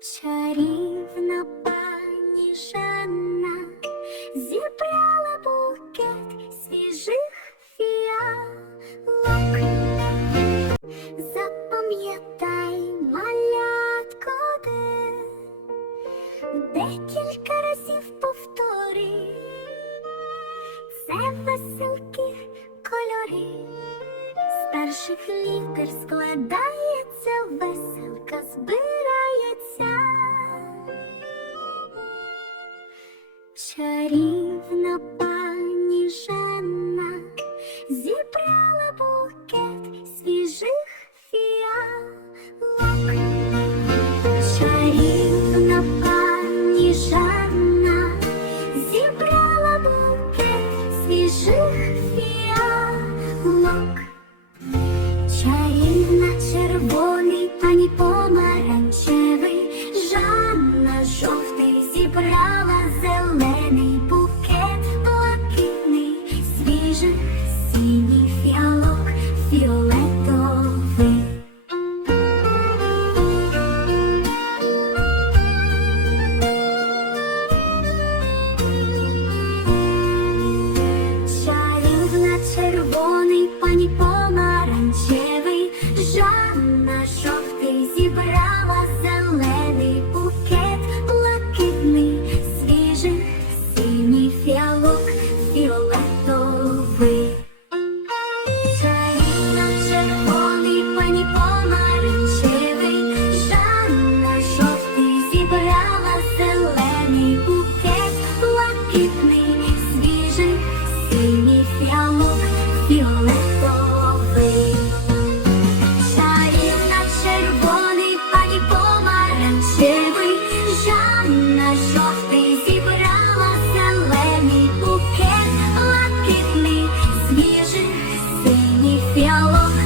Чарівна пані Жанна зібрала букет свіжих фіалок. Запам'ятай, малятко, де декілька разів повтори. Це веселки кольори. З перших літер складається веселка, збирається. зібрала зелений букет блакитний свіжий. голуби, червоний, пані Жанна жовтий зібрала зелений букет, лакитний, свіжий, синій фіалок.